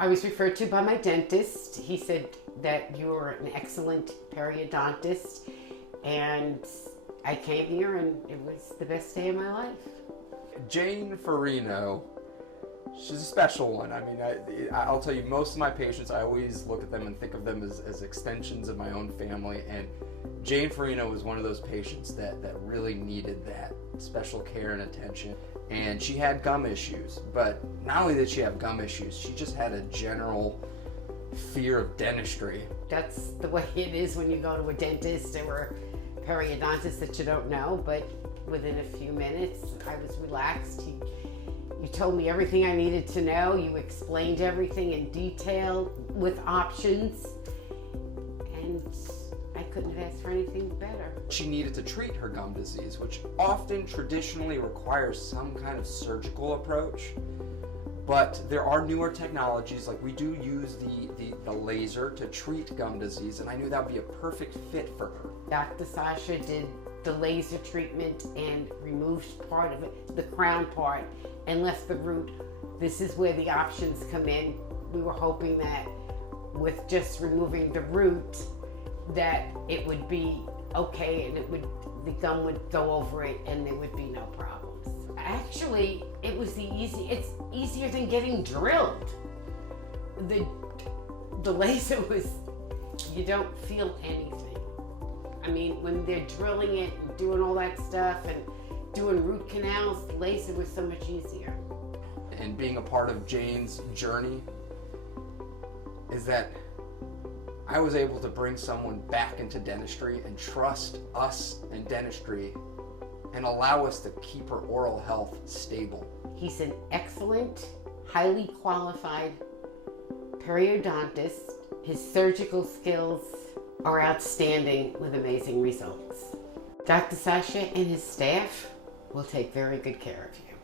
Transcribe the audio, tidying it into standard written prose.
I was referred to by my dentist. He said that you were an excellent periodontist, and I came here and it was the best day of my life. Jane Farino, she's a special one. I mean, I'll tell you, most of my patients, I always look at them and think of them as extensions of my own family, and Jane Farino was one of those patients that really needed that special care and attention. And she had gum issues, but not only did she have gum issues, she just had a general fear of dentistry. That's the way it is when you go to a dentist or a periodontist that you don't know, but within a few minutes I was relaxed. You told me everything I needed to know. You explained everything in detail with options, and I couldn't have asked for anything better. She needed to treat her gum disease, which often traditionally requires some kind of surgical approach. But there are newer technologies, like we do use the laser to treat gum disease, and I knew that would be a perfect fit for her. Dr. Sasha did the laser treatment and removed part of it, the crown part, and left the root. This is where the options come in. We were hoping that with just removing the root, that it would be okay and the gum would go over it and there would be no problems. Actually, it's easier than getting drilled. The laser was, you don't feel anything. I mean, when they're drilling it and doing all that stuff and doing root canals, the laser was so much easier. And being a part of Jane's journey is that I was able to bring someone back into dentistry and trust us and dentistry and allow us to keep her oral health stable. He's an excellent, highly qualified periodontist. His surgical skills are outstanding with amazing results. Dr. Sasha and his staff will take very good care of you.